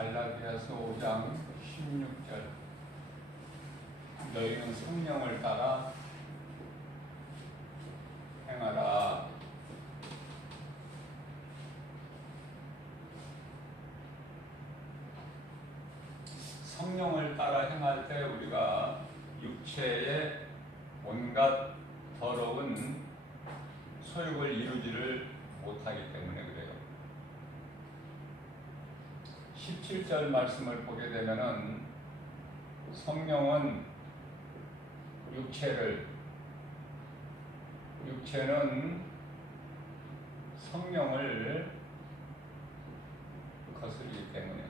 갈라디아서 5장 16절 너희는 성령을 따라 행하라. 성령을 따라 행할 때 우리가 육체의 온갖 더러운 소욕을 이루지를 못하기 때문에 그래요. 17절 말씀을 보게 되면은 성령은 육체는 성령을 거스르기 때문에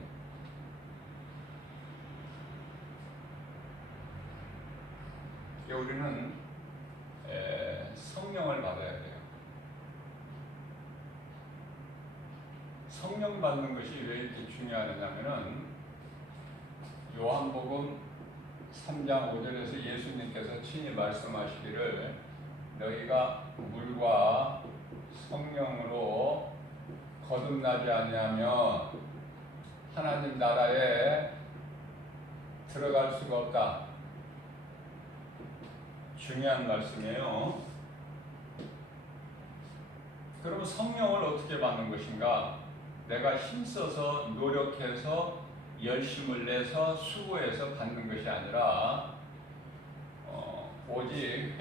우리는 성령을 받아야 돼요. 성령 받는 것이 왜 이렇게 중요하냐면은 요한복음 3장 5절에서 예수님께서 친히 말씀하시기를 너희가 물과 성령으로 거듭나지 아니하면 하나님 나라에 들어갈 수가 없다. 중요한 말씀이에요. 그럼 성령을 어떻게 받는 것인가? 내가 힘써서 노력해서 열심을 내서 수고해서 받는 것이 아니라 오직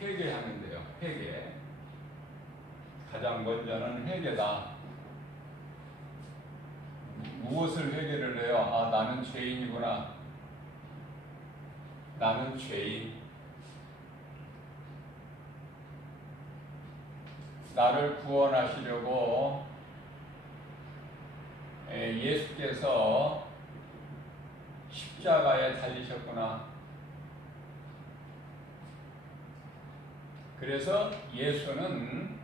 회개하면 돼요. 회개. 가장 먼저는 회개다. 무엇을 회개를 해요? 아, 나는 죄인이구나. 나는 죄인. 나를 구원하시려고 예수께서 십자가에 달리셨구나. 그래서 예수는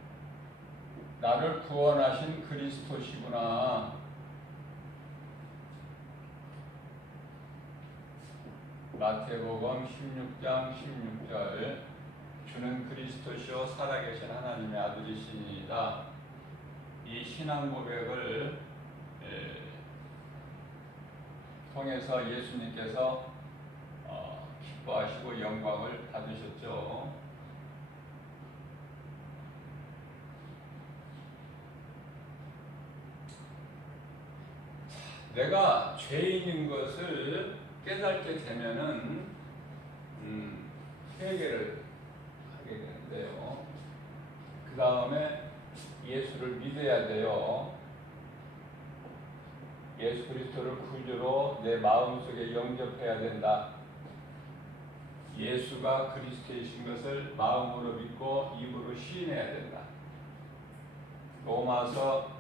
나를 구원하신 그리스도시구나. 마태복음 16장 16절 주는 그리스도시요 살아계신 하나님의 아들이시니이다. 이 신앙 고백을 통해서 예수님께서 기뻐하시고 영광을 받으셨죠. 내가 죄인인 것을 깨닫게 되면은 회개를 하게 되는데요. 그 다음에 예수를 믿어야 돼요. 예수 그리스도를 구주로 내 마음속에 영접해야 된다. 예수가 그리스도이신 것을 마음으로 믿고 입으로 시인해야 된다. 로마서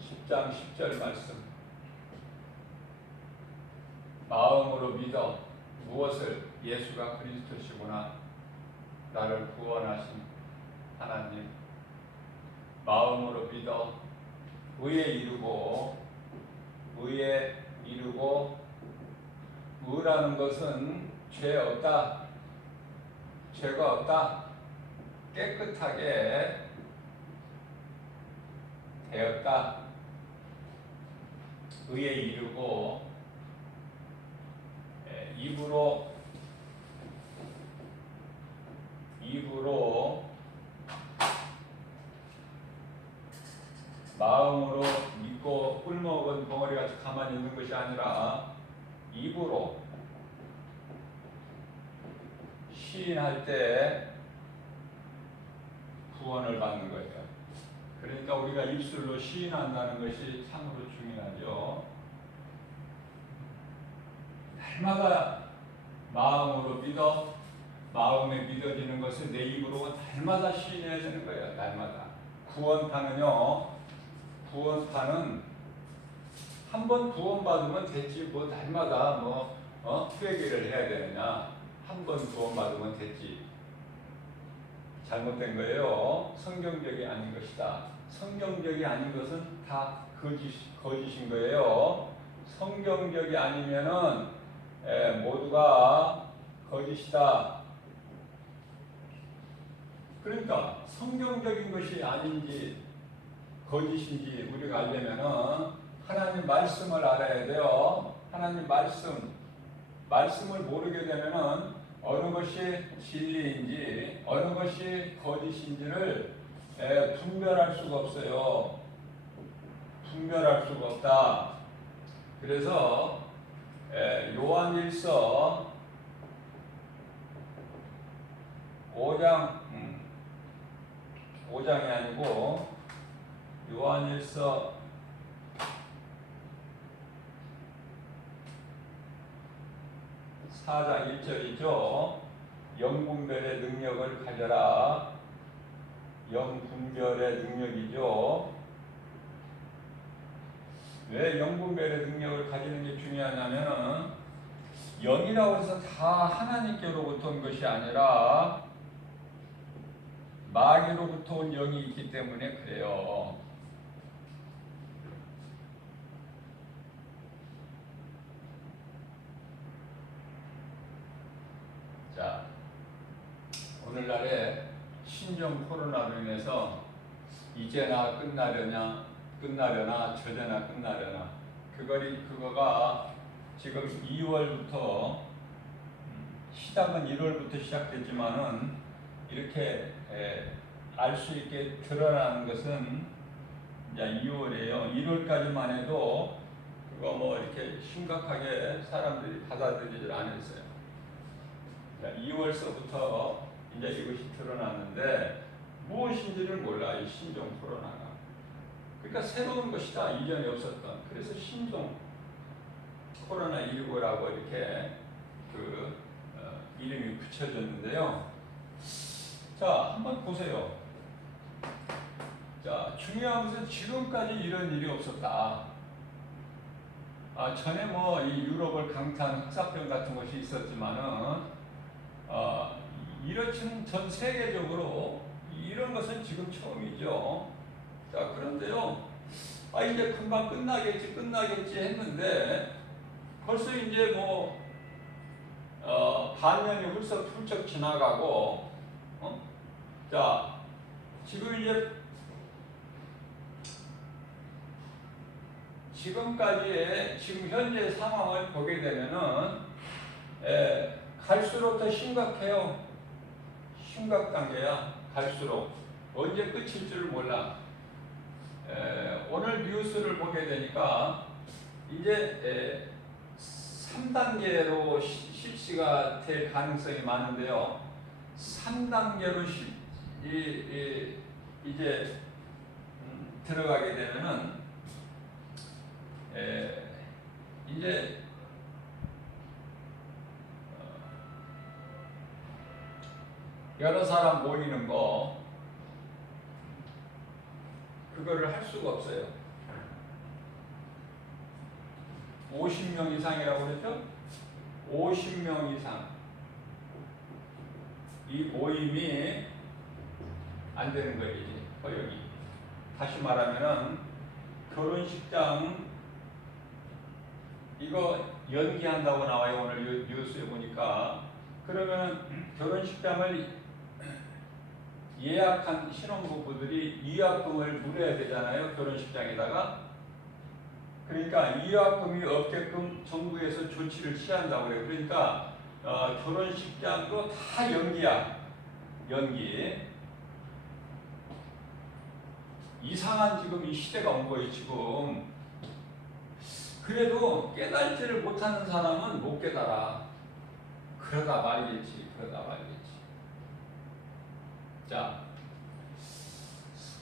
10장 10절 말씀. 마음으로 믿어. 무엇을? 예수가 그리스도시구나. 나를 구원하신 하나님. 마음으로 믿어. 의에 이루고 의라는 것은 죄 없다. 죄가 없다. 깨끗하게 되었다. 의에 이루고 입으로 마음으로 믿고 꿀먹은 벙어리같이 가만히 있는 것이 아니라 입으로 시인할 때 구원을 받는 거예요. 그러니까 우리가 입술로 시인한다는 것이 참으로 중요하죠. 날마다 마음으로 믿어. 마음에 믿어지는 것을 내 입으로 날마다 시인해야 되는 거예요. 날마다. 구원파는 한 번 구원받으면 됐지. 뭐 날마다 회개를 해야 되느냐. 한 번 구원받으면 됐지. 잘못된 거예요. 성경적이 아닌 것이다. 성경적이 아닌 것은 다 거짓인 거예요. 성경적이 아니면은 모두가 거짓이다. 그러니까 성경적인 것이 아닌지 거짓인지 우리가 알려면은 하나님 말씀을 알아야 돼요. 하나님 말씀을 모르게 되면은 어느 것이 진리인지 어느 것이 거짓인지를 분별할 수가 없어요. 분별할 수가 없다. 그래서 요한일서 5장이 아니고 요한일서 4장 1절이죠. 영분별의 능력을 가져라. 영분별의 능력이죠. 왜 영분별의 능력을 가지는 게 중요하냐면은 영이라고 해서 다 하나님께로부터 온 것이 아니라 마귀로부터 온 영이 있기 때문에 그래요. 자, 오늘날에 신종 코로나로 인해서 이제나 끝나려나 저제나 끝나려나 그거가 지금 2월부터 시작은 1월부터 시작됐지만은 이렇게 알 수 있게 드러나는 것은 이제 2월이에요. 1월까지만 해도 그거 뭐 이렇게 심각하게 사람들이 받아들이질 않았어요. 2월서부터 이제 이것이 드러났는데 무엇인지를 몰라. 이 신종 코로나가. 그러니까 새로운 것이다. 이전에 없었던. 그래서 신종 코로나19라고 이렇게 이름이 붙여졌는데요. 자, 한번 보세요. 자, 중요한 것은 지금까지 이런 일이 없었다. 전에 뭐 이 유럽을 강타한 흑사병 같은 것이 있었지만은 이렇지는 전 세계적으로 이런 것은 지금 처음이죠. 자, 그런데요. 이제 금방 끝나겠지 했는데 벌써 이제 뭐 반년이 훌쩍 지나가고 자, 지금 이제 지금까지의 지금 현재 상황을 보게 되면은 갈수록 더 심각해요. 심각 단계야. 갈수록 언제 끝일 줄 몰라. 오늘 뉴스를 보게 되니까 이제 3단계로 실시가 될 가능성이 많은데요. 3단계로 이제 들어가게 되면은 이제 여러 사람 모이는 거 그거를 할 수가 없어요. 50명 이상이라고 그랬죠? 50명 이상 이 모임이 안 되는 거예요. 이제 허용이. 다시 말하면은 결혼식장 이거 연기한다고 나와요. 오늘 뉴스에 보니까. 그러면 결혼식장을 예약한 신혼부부들이 위약금을 물어야 되잖아요. 결혼식장에다가. 그러니까 위약금이 없게끔 정부에서 조치를 취한다고 그래요. 그러니까 결혼식장도 다 연기야. 연기. 이상한 지금 이 시대가 온 거예요. 지금. 그래도 깨달지를 못하는 사람은 못 깨달아. 그러다 말겠지. 자,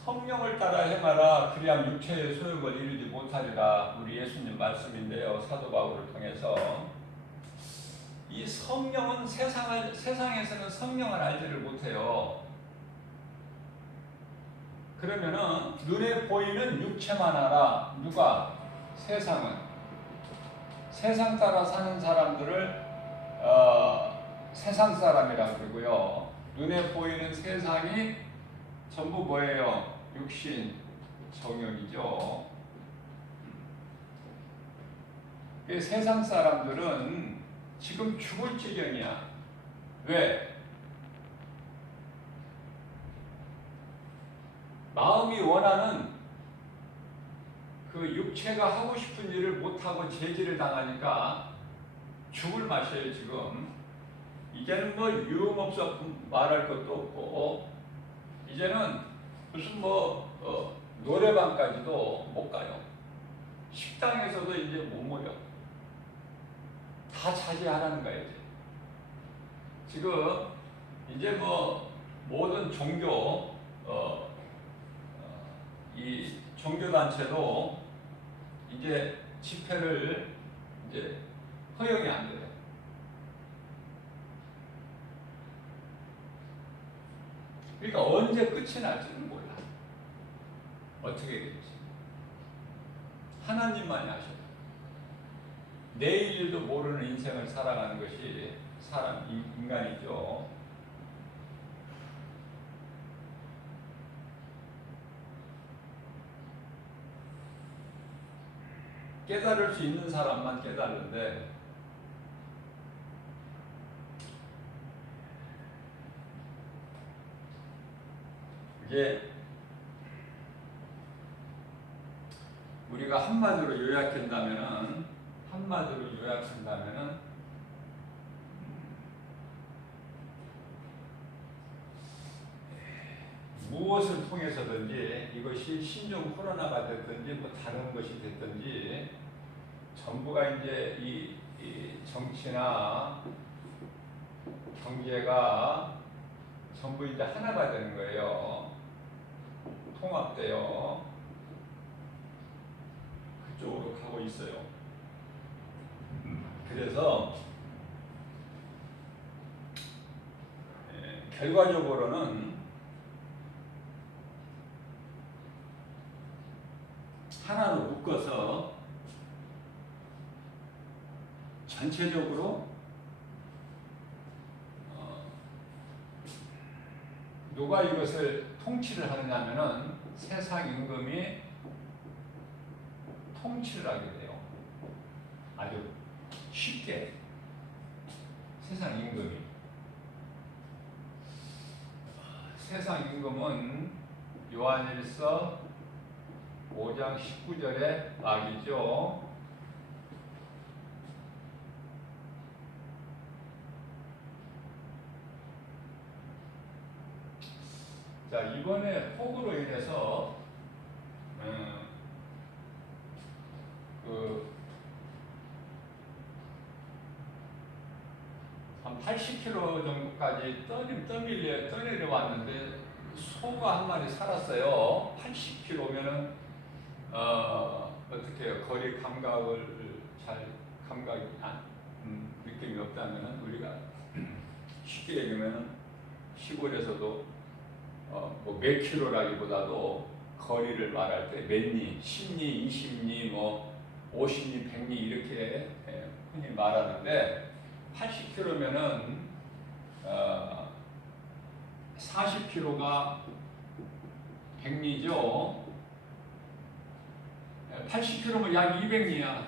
성령을 따라 행하라. 그리하면 육체의 소욕을 이루지 못하리라. 우리 예수님 말씀인데요. 사도 바울을 통해서 이 성령은 세상에서는 성령을 알지를 못해요. 그러면은 눈에 보이는 육체만 알아. 누가? 세상은. 세상 따라 사는 사람들을 세상 사람이라고 그러고요. 눈에 보이는 세상이 전부 뭐예요? 육신, 정욕이죠. 세상 사람들은 지금 죽을 지경이야. 왜? 마음이 원하는 그 육체가 하고 싶은 일을 못하고 제지를 당하니까 죽을 맛이에요 지금. 이제는 뭐 유흥업소 말할 것도 없고 이제는 무슨 노래방까지도 못 가요. 식당에서도 이제 못 모여. 다 자제하라는 거예요 이제. 지금 이제 모든 종교 이 종교단체도 이제 집회를 이제 허용이 안 돼요. 그러니까 언제 끝이 날지는 몰라. 어떻게 될지. 하나님만이 아셔요. 내일도 모르는 인생을 살아가는 것이 인간이죠. 깨달을 수 있는 사람만 깨달는데 이게 우리가 한마디로 요약한다면은 무엇을 통해서든지 이것이 신종 코로나가 됐든지 다른 것이 됐든지 전부가 이제 이 정치나 경제가 전부 이제 하나가 되는 거예요. 통합돼요. 그쪽으로 가고 있어요. 그래서 결과적으로는 하나로 묶어서 전체적으로 누가 이것을 통치를 하느냐면은 세상 임금이 통치를 하게 돼요. 아주 쉽게 세상 임금이. 세상 임금은 요한일서 5장 19절의 말이죠. 자, 이번에 폭우로 인해서 한 80km 정도까지 떠내려 왔는데 소가 한 마리 살았어요. 80km면은 어떻게 해요? 거리 감각이 느낌이 없다면은 우리가 쉽게 얘기하면은 시골에서도 몇 킬로라기보다도 거리를 말할 때 몇 리, 10리, 20리, 50리, 100리 이렇게 흔히 말하는데 80km면은 40km가 100리죠. 80km면 약 200리야.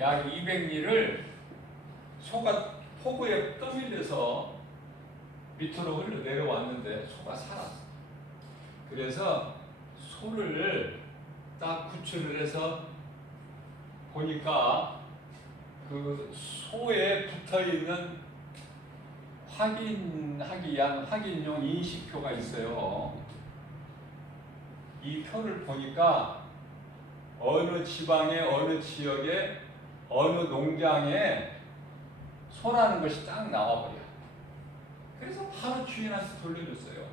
약 200리를 소가 폭우에 떠밀려서 밑으로 흘러 내려왔는데 소가 살았어. 그래서 소를 딱 구출을 해서 보니까 그 소에 붙어 있는 확인하기 위한 확인용 인식표가 있어요. 이 표를 보니까 어느 지방에, 어느 지역에, 어느 농장에 소라는 것이 딱 나와버려. 그래서 바로 주인한테 돌려줬어요.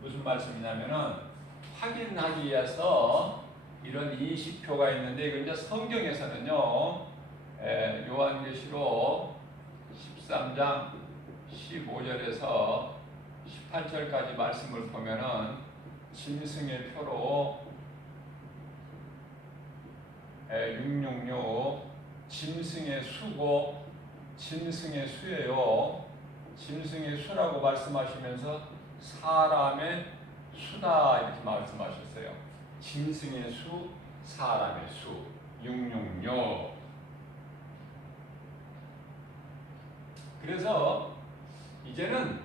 무슨 말씀이냐면은 확인하기 위해서 이런 인식표가 있는데 이건 이제 성경에서는요. 요한계시록 13장 15절에서 18절까지 말씀을 보면은 짐승의 표로 666 짐승의 수고 짐승의 수예요. 짐승의 수라고 말씀하시면서 사람의 수다 이렇게 말씀하셨어요. 짐승의 수, 사람의 수, 666. 그래서 이제는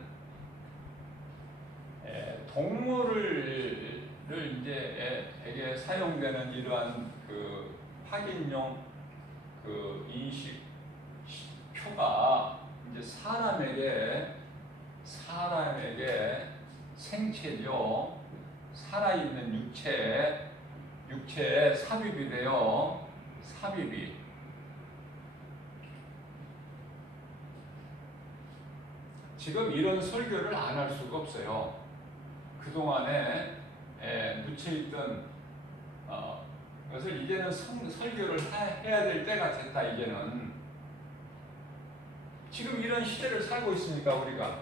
동물을 이제 에게 사용되는 이러한 그 확인용 그 인식 표가 이제 사람에게 생체죠. 살아있는 육체에 삽입이 돼요. 삽입이. 지금 이런 설교를 안 할 수가 없어요. 그동안에 묻혀있던 것을 이제는 설교를 해야 될 때가 됐다. 이제는 지금 이런 시대를 살고 있으니까 우리가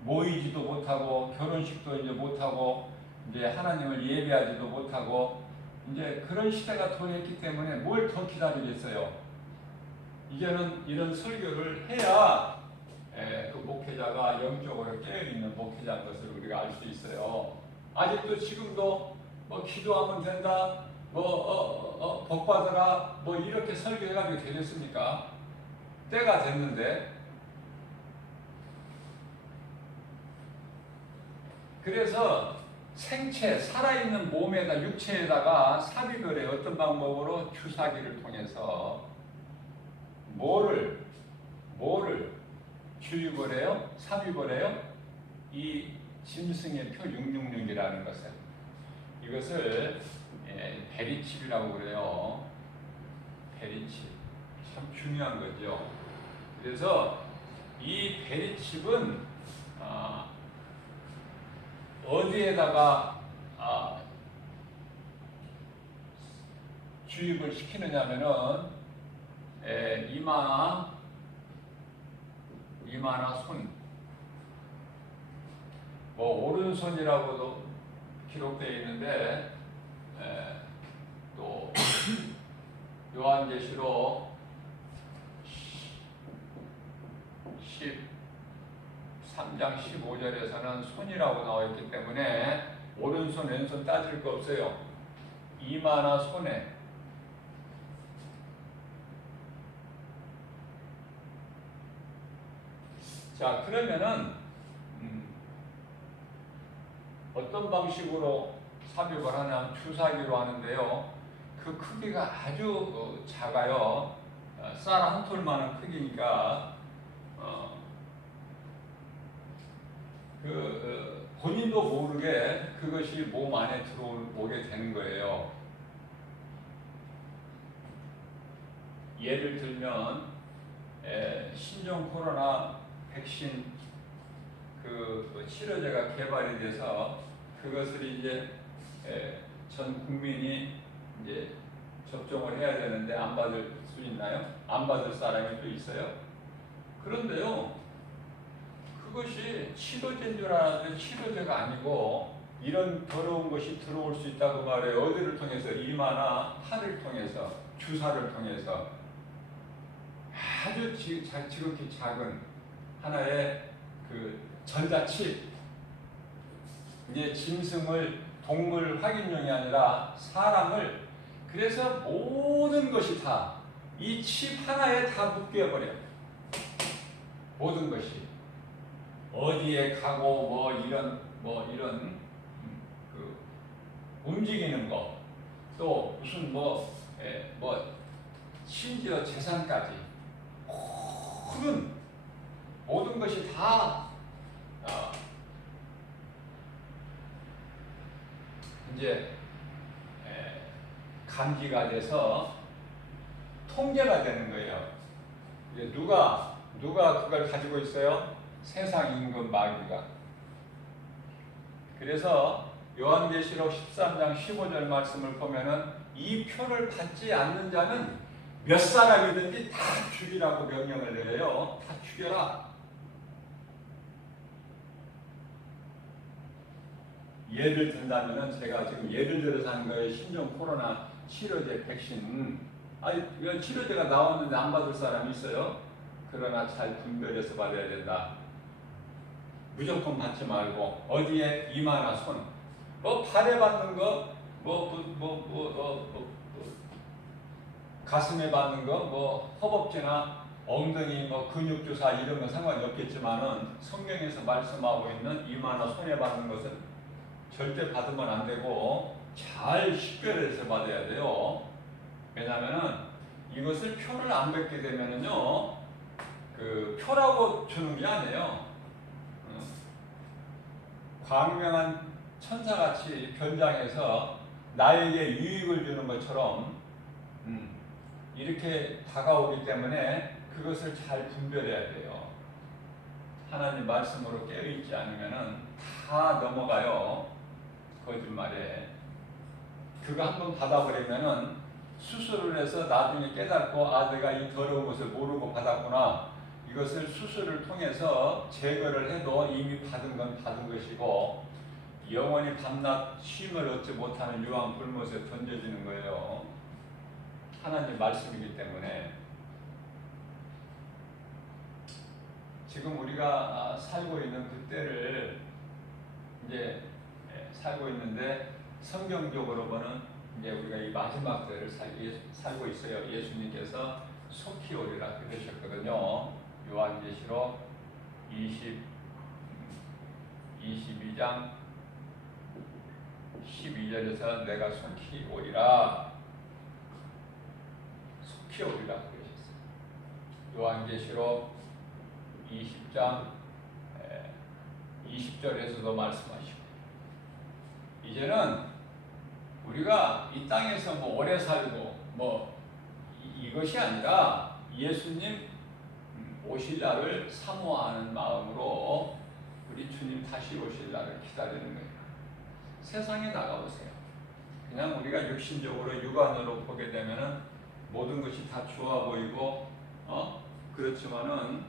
모이지도 못하고 결혼식도 이제 못하고 이제 하나님을 예배하지도 못하고 이제 그런 시대가 도래했기 때문에 뭘 더 기다리겠어요. 이제는 이런 설교를 해야 그 목회자가 영적으로 깨어있는 목회자인 것을 우리가 알 수 있어요. 아직도 지금도 뭐 기도하면 된다, 복 받으라, 뭐 이렇게 설교해가지고 되겠습니까? 때가 됐는데. 그래서 생체, 살아있는 몸에다, 육체에다가 삽입을 해. 어떤 방법으로? 주사기를 통해서. 뭐를 주입을 해요? 삽입을 해요? 이 짐승의 표 666이라는 것을. 이것을 베리칩이라고 그래요. 베리칩. 참 중요한 거죠. 그래서 이 베리칩은 어디에다가 주입을 시키느냐면은 이마나 손, 뭐 오른손이라고도 기록되어 있는데 또 요한계시록 13장 15절에서는 손이라고 나와 있기 때문에 오른손 왼손 따질 거 없어요. 이마나 손에. 자, 그러면은 어떤 방식으로 삽입을 하냐? 주사기로 하는데요. 그 크기가 아주 작아요. 쌀 한 톨만한 크기니까 본인도 모르게 그것이 몸 안에 들어오게 되는 거예요. 예를 들면 신종 코로나 백신 그 치료제가 개발이 돼서 그것을 이제 전 국민이 이제 접종을 해야 되는데 안 받을 수 있나요? 안 받을 사람이 또 있어요. 그런데요, 그것이 치료제인 줄 알았는데 치료제가 아니고 이런 더러운 것이 들어올 수 있다고 말해요. 어디를 통해서? 이마나 팔을 통해서, 주사를 통해서. 아주 지극히 작은 하나의 그 전자칩. 이제 짐승을 동물 확인용이 아니라 사람을, 그래서 모든 것이 다 이 칩 하나에 다 묶여버려요. 모든 것이 어디에 가고 뭐 이런 그 움직이는 거, 또 무슨 심지어 재산까지 모든 것이 다 이제 감지가 돼서 통제가 되는 거예요. 이제 누가 그걸 가지고 있어요? 세상 임금 마귀가. 그래서 요한계시록 13장 15절 말씀을 보면은 이 표를 받지 않는 자는 몇 사람이든지 다 죽이라고 명령을 내려요. 다 죽여라. 예를 든다면은 제가 지금 예를 들어서 하는 거예요. 신종 코로나 치료제 백신. 이건 치료제가 나왔는데 안 받을 사람이 있어요. 그러나 잘 분별해서 받아야 된다. 무조건 받지 말고 어디에 이마나 손, 발에 받는 거, 가슴에 받는 거, 허벅지나 엉덩이 뭐 근육 주사 이런 건 상관이 없겠지만은 성경에서 말씀하고 있는 이마나 손에 받는 것은 절대 받으면 안 되고 잘 식별해서 받아야 돼요. 왜냐면은 이것을 표를 안 뱉게 되면은요, 그 표라고 주는 게 아니에요. 광명한 천사같이 변장해서 나에게 유익을 주는 것처럼 이렇게 다가오기 때문에 그것을 잘 분별해야 돼요. 하나님 말씀으로 깨어있지 않으면은 다 넘어가요. 거짓말에. 그거 한번 받아버리면은 수술을 해서 나중에 깨닫고 아 내가 이 더러운 것을 모르고 받았구나. 이것을 수술을 통해서 제거를 해도 이미 받은 건 받은 것이고 영원히 밤낮 쉼을 얻지 못하는 유황 불못에 던져지는 거예요. 하나님 말씀이기 때문에. 지금 우리가 살고 있는 그때를 이제 살고 있는데 성경적으로 보는 이제 우리가 이 마지막 때를 살고 있어요. 예수님께서 속히 오리라 그러셨거든요. 요한계시록 22장 12절에서 내가 속히 오리라 속히 오리라 그러셨어요. 요한계시록 20장 20절에서도 말씀하시고 이제는 우리가 이 땅에서 뭐 오래 살고 뭐 이것이 아니라 예수님 오실 날을 사모하는 마음으로 우리 주님 다시 오실 날을 기다리는 거예요. 세상에 나가보세요. 그냥 우리가 육신적으로 육안으로 보게 되면은 모든 것이 다 좋아 보이고 그렇지만은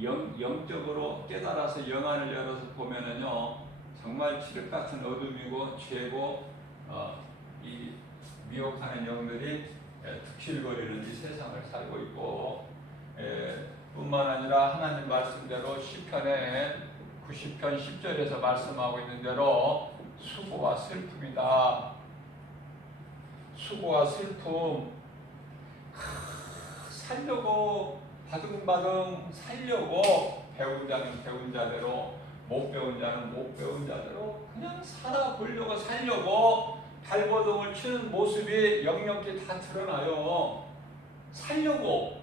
영적으로 깨달아서 영안을 열어서 보면은요 정말 칠흑 같은 어둠이고 죄고 이 미혹하는 영들이 득실거리는 이 세상을 살고 있고 뿐만 아니라 하나님 말씀대로 시편에 90편 10절에서 말씀하고 있는 대로 수고와 슬픔이다. 수고와 슬픔 살려고 바둥바둥 살려고 배운 자는 배운 자대로 못 배운 자는 못 배운 자대로 그냥 살아보려고 살려고 발버둥을 치는 모습이 역력히 다 드러나요. 살려고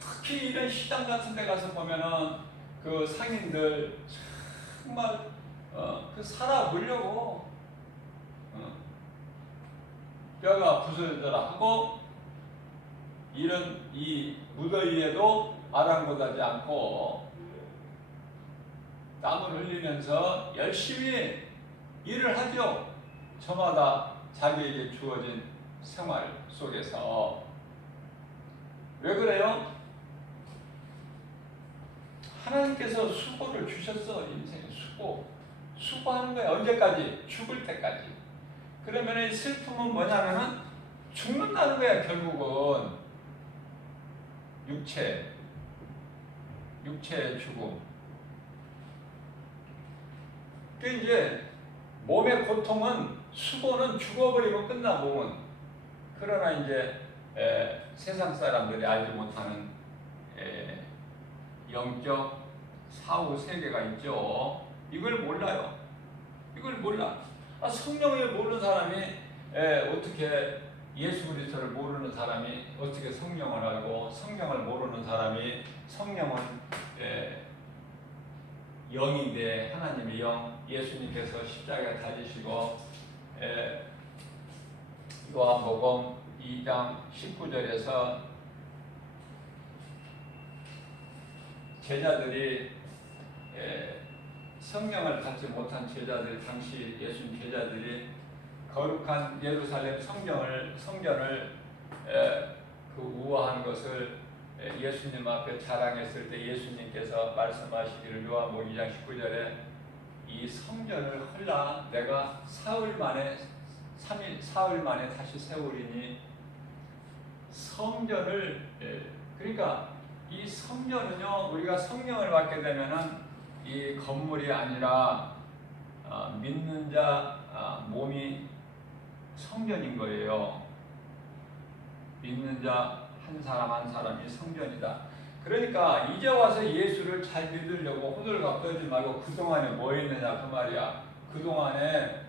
특히 이런 시장 같은 데 가서 보면은 그 상인들 정말 그 살아보려고 뼈가 부서져라 하고 이런 이 무더위에도 아랑곳하지 않고 땀을 흘리면서 열심히 일을 하죠. 저마다 자기에게 주어진 생활 속에서. 왜 그래요? 하나님께서 수고를 주셨어. 인생에 수고하는 거야. 언제까지? 죽을 때까지. 그러면 이 슬픔은 뭐냐면은 죽는다는 거야. 결국은 육체의 죽음. 그 이제 몸의 고통은 수고는 죽어버리고 끝나 몸은. 그러나 이제 세상 사람들이 알지 못하는 영적 사후 세계가 있죠. 이걸 몰라요. 이걸 몰라. 성령을 모르는 사람이 어떻게 예수 그리스도를 모르는 사람이 어떻게 성령을 알고 성령을 모르는 사람이 성령은 영인데 하나님의 영 예수님께서 십자가에 달리시고 요한복음 2장 19절에서 제자들이 성령을 받지 못한 제자들 당시 예수님 제자들이 거룩한 예루살렘 성전을 그 우아한 것을 예수님 앞에 자랑했을 때 예수님께서 말씀하시기를 요한복음 2장 19절에 이 성전을 헐라 내가 사흘 만에 다시 세우리니 성전을 그러니까 이 성전은요 우리가 성령을 받게 되면은 이 건물이 아니라 믿는 자 몸이 성전인 거예요. 믿는 자 한 사람 한 사람이 성전이다. 그러니까 이제 와서 예수를 잘 믿으려고 호들갑 떨지 말고 그동안에 뭐 했느냐 그 말이야. 그동안에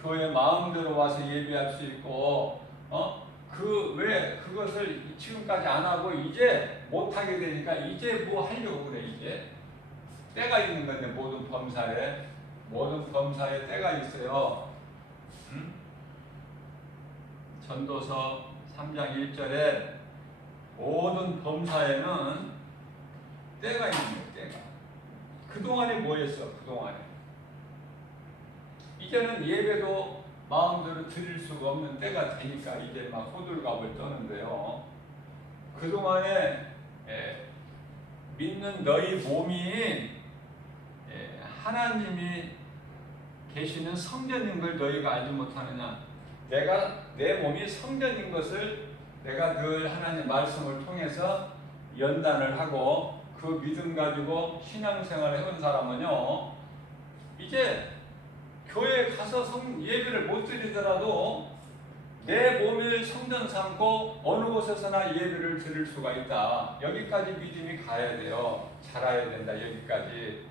교회 마음대로 와서 예배할 수 있고 그 왜 그것을 지금까지 안 하고 이제 못 하게 되니까 이제 뭐 하려고 그래. 이제 때가 있는 건데 모든 범사에 때가 있어요. 응? 전도서 3장 1절에 모든 범사에는 때가 있는 거예요. 때가. 그동안에 뭐 했어? 그동안에 이제는 예배도 마음대로 드릴 수가 없는 때가 되니까 이제 막 호들갑을 떠는데요. 그동안에 믿는 너희 몸이 하나님이 계시는 성전인 걸 너희가 알지 못하느냐. 내 몸이 성전인 것을 내가 늘 하나님 말씀을 통해서 연단을 하고 그 믿음 가지고 신앙생활을 해온 사람은요, 이제 교회에 가서 예배를 못 드리더라도 내 몸을 성전 삼고 어느 곳에서나 예배를 드릴 수가 있다. 여기까지 믿음이 가야 돼요. 자라야 된다. 여기까지.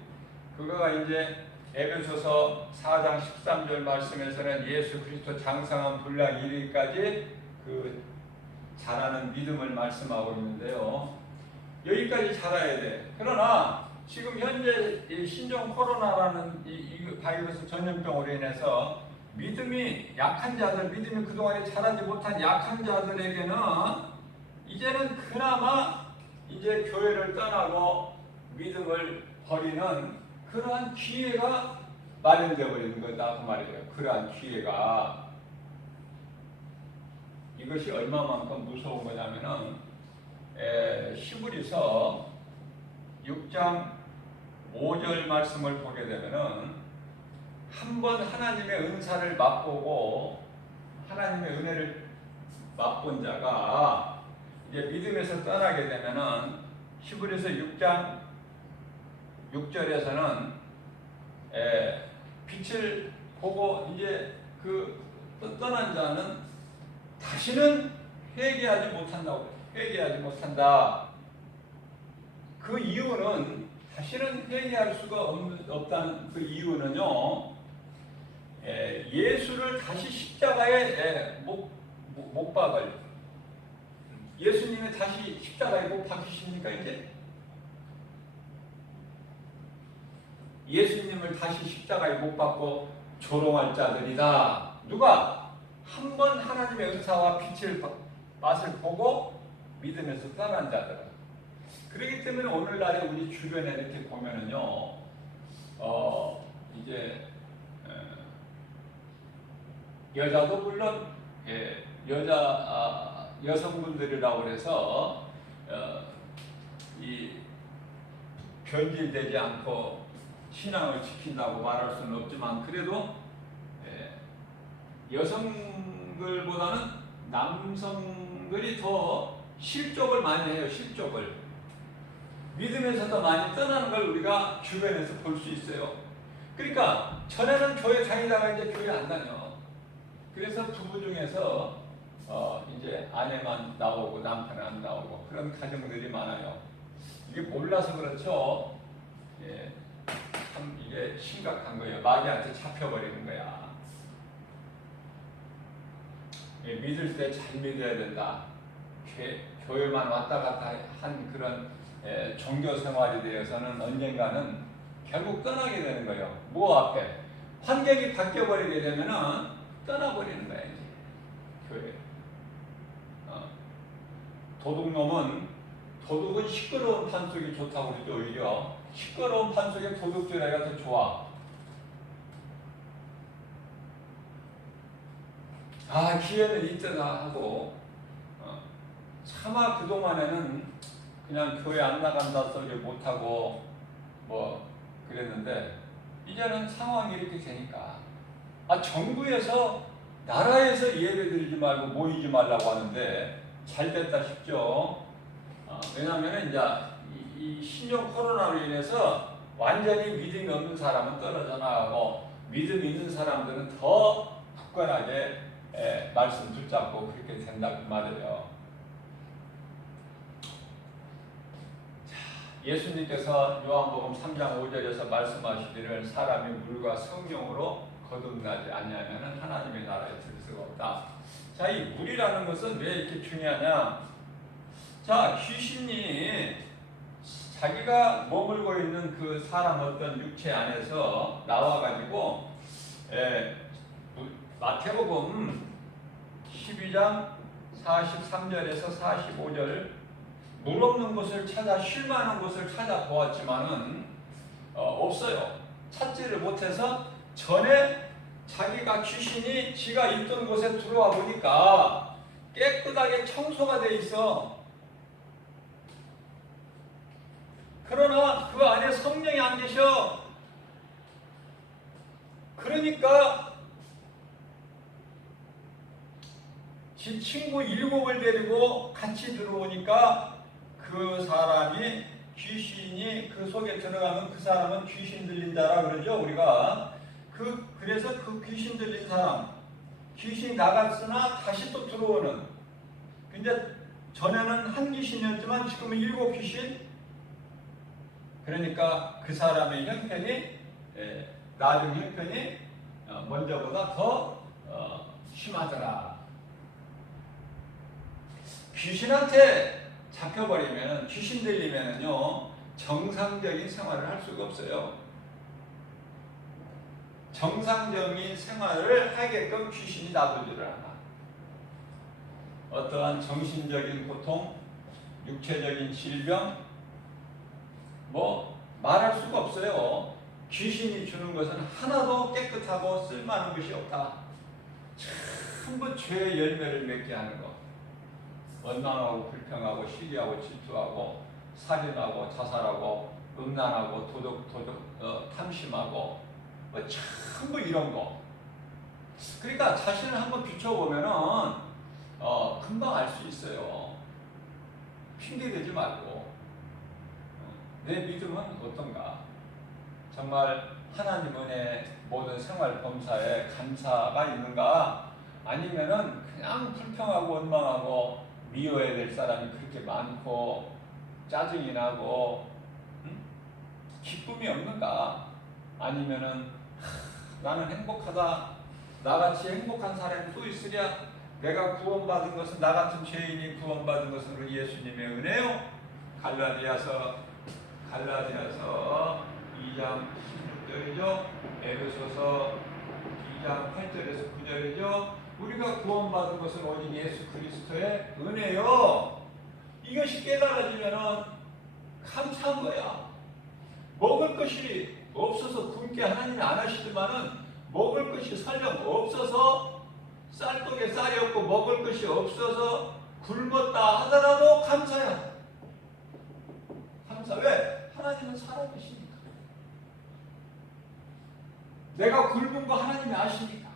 그거가 이제 에베소서 4장 13절 말씀에서는 예수 그리스도 장성한 분량 이르기까지 그 자라는 믿음을 말씀하고 있는데요. 여기까지 자라야 돼. 그러나 지금 현재 이 신종 코로나라는 이 바이러스 전염병으로 인해서 믿음이 약한 자들, 믿음이 그동안에 자라지 못한 약한 자들에게는 이제는 그나마 이제 교회를 떠나고 믿음을 버리는 그러한 기회가 마련되어 버리는 거다 그 말이에요. 그러한 기회가. 이것이 얼마만큼 무서운 거냐면은 히브리서 6장 5절 말씀을 보게 되면은 한번 하나님의 은사를 맛보고 하나님의 은혜를 맛본 자가 이제 믿음에서 떠나게 되면은 히브리서 6장 6절에서는 빛을 보고 이제 그 떠난 자는 다시는 회개하지 못한다고. 회개하지 못한다. 그 이유는 다시는 회개할 수가 없다는 그 이유는요. 예수를 다시 십자가에 못 박을. 예수님이 다시 십자가에 못 박히십니까 이제? 예수님을 다시 십자가에 못 박고 조롱할 자들이다. 누가? 한 번 하나님의 은사와 빛을 맛을 보고 믿음에서 떠난 자들. 그렇기 때문에 오늘날에 우리 주변에 이렇게 보면은요, 이제 여자도 물론 여성분들이라고 해서 이 변질되지 않고 신앙을 지킨다고 말할 수는 없지만 그래도 여성들보다는 남성들이 더 실족을 많이 해요. 실족을. 믿음에서도 많이 떠나는 걸 우리가 주변에서 볼 수 있어요. 그러니까 전에는 교회 다니다가 이제 교회 안 다녀. 그래서 부부 중에서 이제 아내만 나오고 남편은 안 나오고 그런 가정들이 많아요. 이게 몰라서 그렇죠. 참 이게 심각한 거예요. 마귀한테 잡혀버리는 거야. 믿을 때 잘 믿어야 된다. 교회만 왔다 갔다 한 그런 종교 생활에 대해서는 언젠가는 결국 떠나게 되는 거예요. 뭐 앞에 환경이 바뀌어버리게 되면은 떠나버리는 거야 이제 교회. 도둑은 시끄러운 판속이 좋다고 그러죠. 오히려 시끄러운 판속에 도둑질하기가 더 좋아. 기회는 있더라 하고 차마 그동안에는 그냥 교회 안 나간다 소리 못하고 뭐 그랬는데 이제는 상황이 이렇게 되니까 정부에서 나라에서 예배드리지 말고 모이지 말라고 하는데 잘 됐다 싶죠. 왜냐하면 이제 이 신종 코로나로 인해서 완전히 믿음이 없는 사람은 떨어져 나가고 믿음 있는 사람들은 더 굳건하게 말씀 붙잡고 그렇게 된다 그 말이에요. 자, 예수님께서 요한복음 3장 5절에서 말씀하시기를 사람이 물과 성령으로 거듭나지 아니하면 하나님의 나라에 들 수가 없다. 자, 이 물이라는 것은 왜 이렇게 중요하냐? 자, 귀신이 자기가 머물고 있는 그 사람 어떤 육체 안에서 나와가지고 마태복음 12장 43절에서 45절 물 없는 곳을 찾아 쉴 만한 곳을 찾아보았지만은 없어요. 찾지를 못해서 전에 자기가 귀신이 지가 있던 곳에 들어와 보니까 깨끗하게 청소가 돼 있어. 그러나 그 안에 성령이 안 계셔. 그러니까 지 친구 7을 데리고 같이 들어오니까 그 사람이 귀신이 그 속에 들어가면 그 사람은 귀신 들린 자라 그러죠. 우리가 그래서 그 귀신 들린 사람 귀신이 나갔으나 다시 또 들어오는. 근데 전에는 한 귀신이었지만 지금은 7 귀신. 그러니까 그 사람의 형편이 나중 형편이 먼저보다 더 심하더라. 귀신한테 잡혀버리면 귀신 들리면은요 정상적인 생활을 할 수가 없어요. 정상적인 생활을 하게끔 귀신이 놔두지를 않아. 어떠한 정신적인 고통, 육체적인 질병, 뭐 말할 수가 없어요. 귀신이 주는 것은 하나도 깨끗하고 쓸만한 것이 없다. 전부 죄의 열매를 맺게 하는 것. 원망하고 불평하고 시기하고 질투하고 살인하고 자살하고 음란하고 도덕 탐심하고 뭐 전부 이런 거. 그러니까 자신을 한번 비춰보면은 금방 알 수 있어요. 핑계대지 말고 내 믿음은 어떤가? 정말 하나님 은혜 모든 생활 범사에 감사가 있는가? 아니면은 그냥 불평하고 원망하고 미워해야 될 사람이 그렇게 많고 짜증이 나고 기쁨이 없는가? 아니면은 나는 행복하다. 나같이 행복한 사람이 또 있으랴? 내가 구원받은 것은 나 같은 죄인이 구원받은 것은 그 예수님의 은혜요. 갈라디아서 2장 16절이죠. 에베소서 2장 8절에서 9절이죠. 우리가 구원받은 것은 오직 예수 그리스도의 은혜요. 이것이 깨달아지면은 감사한 거야. 먹을 것이 없어서 굶게 하나님이 안 하시지만은 먹을 것이 설령 없어서 쌀떡에 쌀이 없고 먹을 것이 없어서 굶었다 하더라도 감사야. 감사. 왜? 하나님은 살아계시니까. 내가 굶은 거 하나님이 아시니까.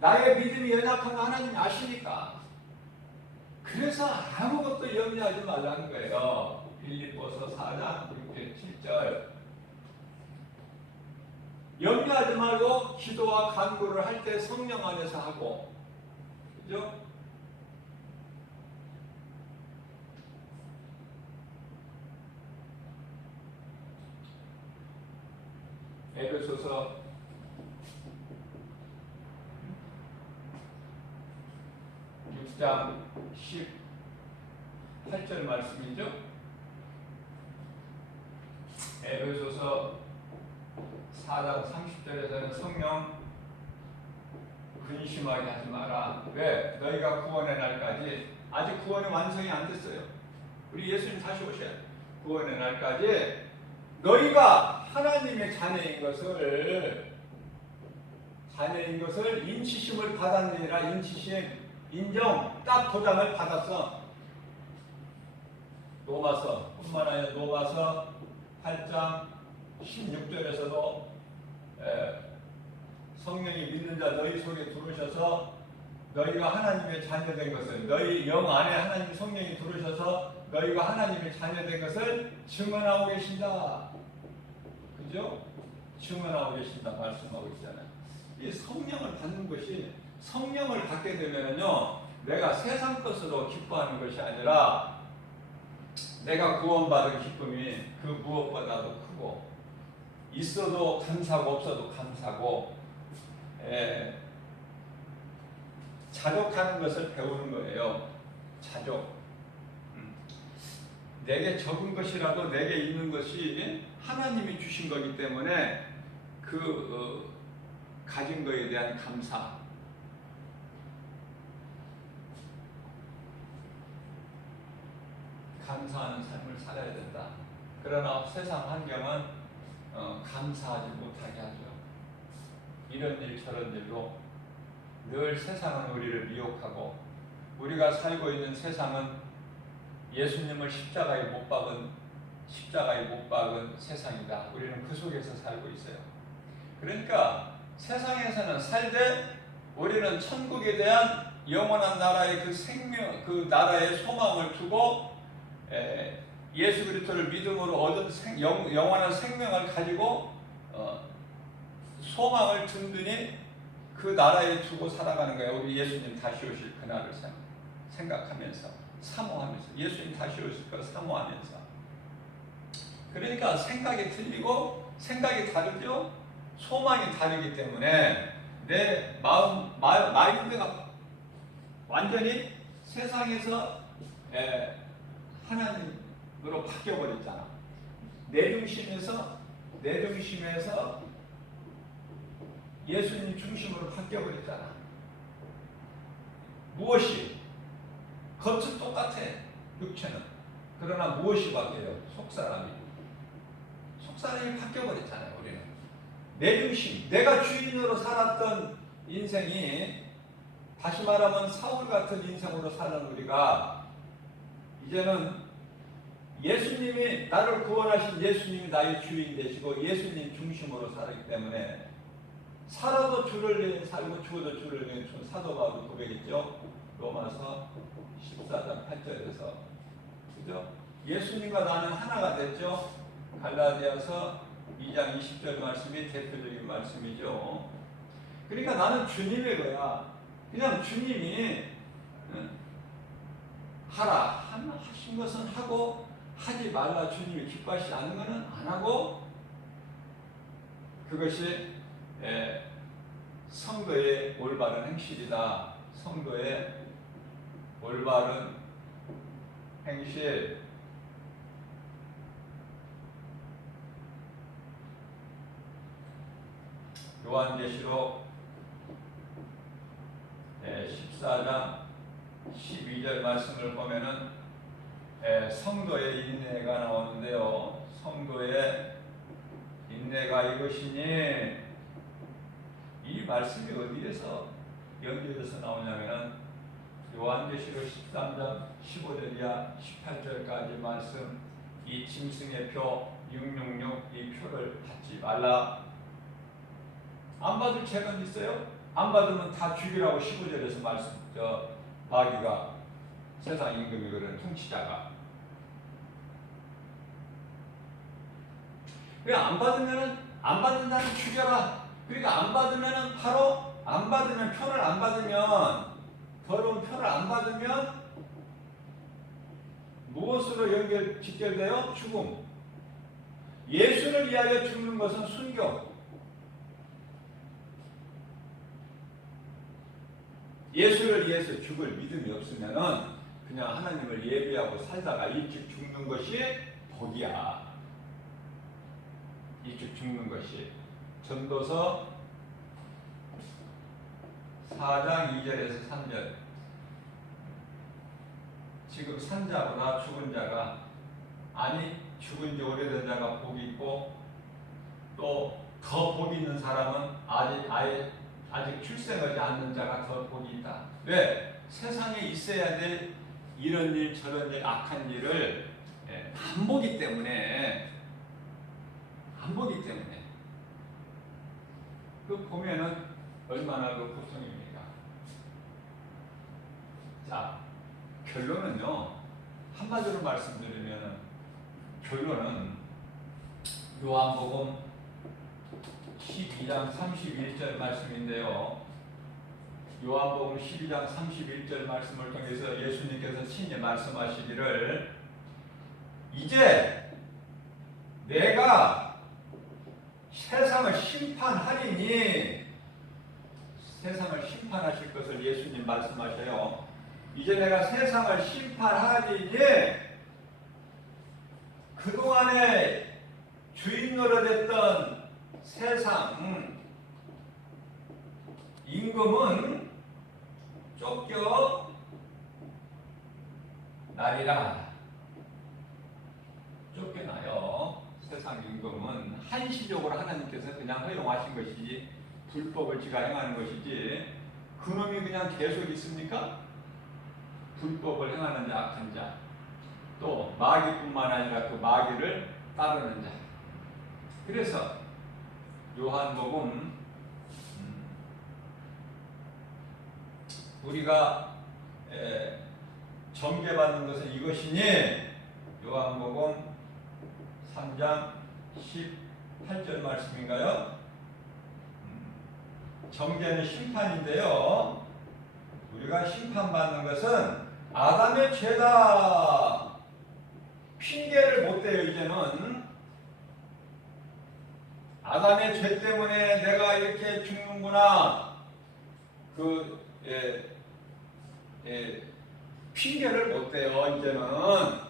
나의 믿음이 연약한 거 하나님이 아시니까. 그래서 아무것도 염려하지 말라는 거예요. 빌립보서 4장 6절 7절. 염려하지 말고 기도와 간구를 할 때 성령 안에서 하고, 그죠? 에베소서 6장 18절 말씀이죠. 에베소서 4장 30절에서는 성령 근심하게 하지 마라. 왜? 너희가 구원의 날까지, 아직 구원의 완성이 안 됐어요. 우리 예수님 다시 오셔야 돼. 구원의 날까지 너희가 하나님의 자녀인 것을 인치심을 받았느니라. 인치심, 인정, 딱 도장을 받았어. 로마서 뿐만 아니라 로마서 8장 16절에서도 성령이 믿는 자 너희 속에 들어오셔서 너희가 하나님의 자녀된 것을, 너희 영 안에 하나님 성령이 들어오셔서 너희가 하나님의 자녀된 것을 증언하고 계신다. 그죠? 증언하고 계신다 말씀하고 있잖아요. 이 성령을 받는 것이, 성령을 받게 되면요, 내가 세상 것으로 기뻐하는 것이 아니라 내가 구원받은 기쁨이 그 무엇보다도 크고, 있어도 감사하고 없어도 감사하고, 자족하는 것을 배우는 거예요. 자족. 내게 적은 것이라도 내게 있는 것이 하나님이 주신 거기 때문에 가진 거에 대한 감사. 감사하는 삶을 살아야 된다. 그러나 세상 환경은 감사하지 못하게 하죠. 이런 일 저런 일로 늘 세상은 우리를 미혹하고, 우리가 살고 있는 세상은 예수님을 십자가에 못 박은 세상이다. 우리는 그 속에서 살고 있어요. 그러니까 세상에서는 살되 우리는 천국에 대한 영원한 나라의 그 생명, 그 나라의 소망을 두고 예수 그리스도를 믿음으로 얻은 영원한 생명을 가지고 소망을 든든히 그 나라에 두고 살아가는 거예요. 우리 예수님 다시 오실 그날을 생각하면서, 사모하면서, 예수님 다시 오실 걸 사모하면서. 그러니까 생각이 틀리고 생각이 다르죠. 소망이 다르기 때문에 내 마인드가 완전히 세상에서 하나님으로 바뀌어버렸잖아. 내 중심에서 예수님 중심으로 바뀌어버렸잖아. 무엇이? 겉은 똑같아, 육체는. 그러나 무엇이 바뀌어요? 속사람이 바뀌어버렸잖아요. 우리는 내 중심, 내가 주인으로 살았던 인생이, 다시 말하면 사울 같은 인생으로 사는 우리가 이제는 예수님이, 나를 구원하신 예수님이 나의 주인 되시고 예수님 중심으로 살기 때문에, 살아도 주를 위해 살고 죽어도 주를 위해 죽는 사도 바울이 고백했죠. 로마서 14장 8절에서. 그죠? 예수님과 나는 하나가 됐죠. 갈라디아서 2장 20절 말씀이 대표적인 말씀이죠. 그러니까 나는 주님의 거야. 그냥 주님이 하라 하신 것은 하고, 하지 말라 주님이 기뻐하시지 않는 것은 안 하고, 그것이 성도의 올바른 행실이다. 성도의 올바른 행실. 요한계시록 14장 12절 말씀을 보면은 성도의 인내가 나오는데요. 성도의 인내가 이것이니, 이 말씀이 어디에서 연결돼서 나오냐면은 요한계시록 13장 15절이야 18절까지 말씀, 이 짐승의 표 666, 이 표를 받지 말라. 안 받을 죄는 있어요? 안 받으면 다 죽이라고 15절에서 말씀, 마귀가, 세상 임금이, 그런 통치자가. 왜 안 받으면은, 안 받는다는 죽여라. 그러니까 안 받으면은, 바로 안 받으면, 표를 안 받으면, 더러운 표를 안 받으면 무엇으로 직결돼요? 죽음. 예수를 위하여 죽는 것은 순교. 예수를 위해서 죽을 믿음이 없으면은 그냥 하나님을 예배하고 살다가 일찍 죽는 것이 복이야. 일찍 죽는 것이. 전도서 4장 2절에서 3절. 지금 산 자보다 죽은 자가, 아니 죽은 지 오래된 자가 복이 있고, 또 더 복이 있는 사람은 아직 출생하지 않는 자가 더 복이 있다. 왜? 세상에 있어야 될 이런 일 저런 일 악한 일을 안 보기 때문에, 그 보면은 얼마나 그 고통입니까? 자, 결론은요, 한마디로 말씀드리면 결론은 요한복음 12장 31절 말씀인데요. 요한복음 12장 31절 말씀을 통해서 예수님께서 친히 말씀하시기를, 이제 내가 세상을 심판하리니, 세상을 심판하실 것을 예수님 말씀하셔요. 이제 내가 세상을 심판하리니 그동안에 주인 노릇했던 세상 임금은 쫓겨나리라. 쫓겨나요. 세상 임금은 한시적으로 하나님께서 그냥 허용하신 것이지, 불법을 지가 행하는 것이지, 그놈이 그냥 계속 있습니까? 불법을 행하는 자, 악한 자, 또 마귀뿐만 아니라 그 마귀를 따르는 자. 그래서 요한복음 우리가 정죄받는 것은 이것이니, 요한복음 3장 18절 말씀인가요? 정죄는 심판인데요, 우리가 심판받는 것은 아담의 죄다. 핑계를 못 대요. 이제는 아담의 죄 때문에 내가 이렇게 죽는구나, 핑계를 못 대요. 이제는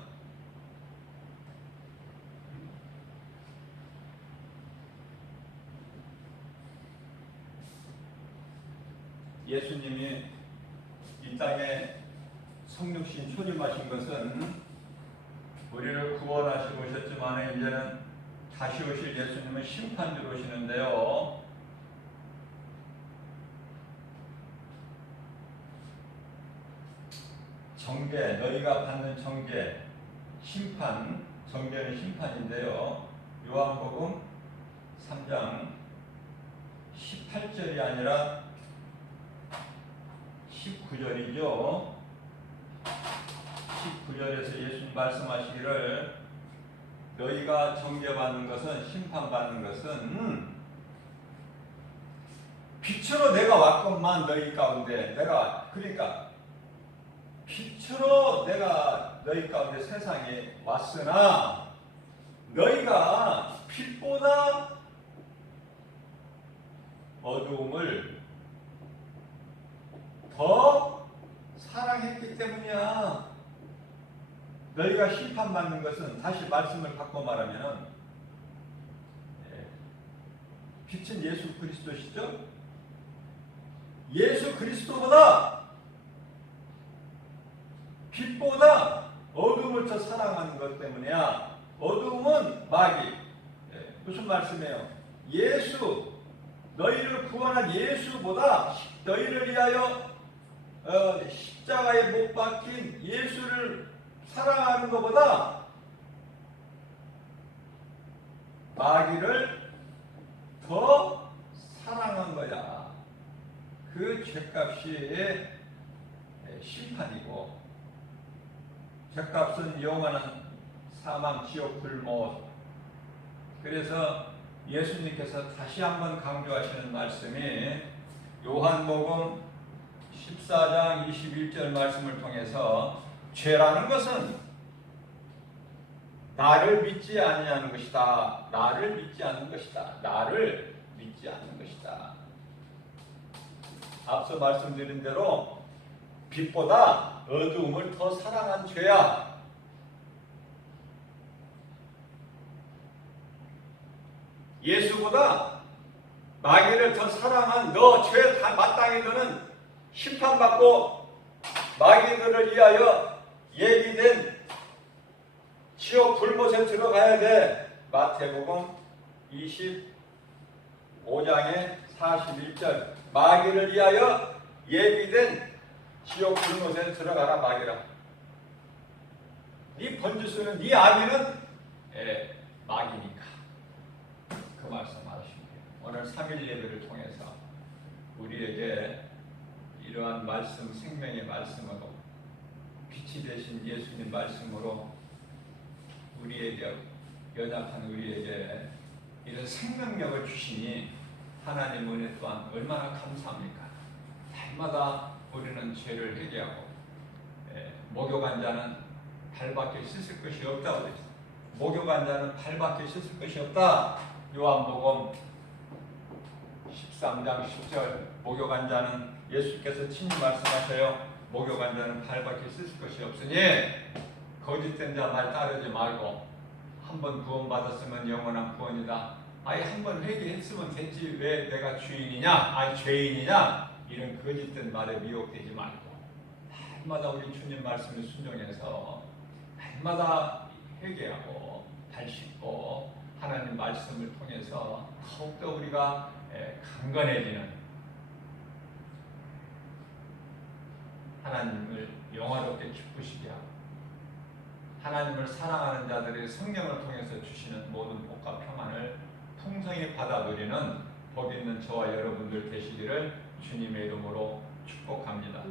예수님이 이 땅에 성육신 초림하신 것은 우리를 구원하시고 오셨지만, 이제는 다시 오실 예수님은 심판주로 오시는데요, 정죄, 너희가 받는 정죄, 심판, 정죄는 심판인데요, 요한복음 3장 18절이 아니라 19절이죠. 19절에서 예수님 말씀하시기를, 너희가 정죄받는 것은, 심판받는 것은 빛으로 내가 왔건만 너희 가운데, 내가, 그러니까 빛으로 내가 너희 가운데 세상에 왔으나 너희가 빛보다 어두움을 더 사랑했기 때문이야. 너희가 심판받는 것은, 다시 말씀을 바꿔 말하면, 빛은 예수 그리스도시죠? 예수 그리스도보다, 빛보다 어둠을 더 사랑하는 것 때문이야. 어둠은 마귀. 무슨 말씀이에요? 예수, 너희를 구원한 예수보다, 너희를 위하여 십자가에 못 박힌 예수를 사랑하는 것보다 마귀를 더 사랑한 거야. 그 죄값이 심판이고, 죄값은 영원한 사망, 지옥, 불모. 그래서 예수님께서 다시 한번 강조하시는 말씀이 요한복음 14장 21절 말씀을 통해서, 죄라는 것은 나를 믿지 아니하는 것이다. 나를 믿지 않는 것이다. 나를 믿지 않는 것이다. 앞서 말씀드린 대로 빛보다 어두움을 더 사랑한 죄야. 예수보다 마귀를 더 사랑한 너, 죄 다 마땅히 너는 심판받고 마귀들을 위하여 예비된 지옥 불못에 들어가야 돼. 마태복음 25장의 41절. 마귀를 위하여 예비된 지옥 불못에 들어가라. 마귀라. 네 번지수는, 네 아기는 마귀니까. 그 말씀 하십니다. 오늘 3일 예배를 통해서 우리에게 이러한 말씀, 생명의 말씀으로, 빛이 되신 예수님 말씀으로 우리에게, 연약한 우리에게 이런 생명력을 주시니 하나님 은혜 또한 얼마나 감사합니까? 날마다 우리는 죄를 회개하고 목욕한 자는 발밖에 씻을 것이 없다고 그랬습니다. 목욕한 자는 발밖에 씻을 것이 없다. 요한복음 13장 10절. 목욕한 자는 예수께서 친히 말씀하셔요. 목욕한 자는 발밖에 씻을 것이 없으니 거짓된 자 말 따르지 말고 한 번 구원받았으면 영원한 구원이다. 아예 한 번 회개했으면 됐지 왜 내가 주인이냐? 아니 죄인이냐? 이런 거짓된 말에 미혹되지 말고 날마다 우리 주님 말씀을 순종해서 날마다 회개하고 발 씻고 하나님 말씀을 통해서 더욱더 우리가 강건해지는 하나님을 영화롭게 기쁘시게 하고 하나님을 사랑하는 자들의 성령을 통해서 주시는 모든 복과 평안을 풍성히 받아 누리는 복 있는 저와 여러분들 되시기를 주님의 이름으로 축복합니다.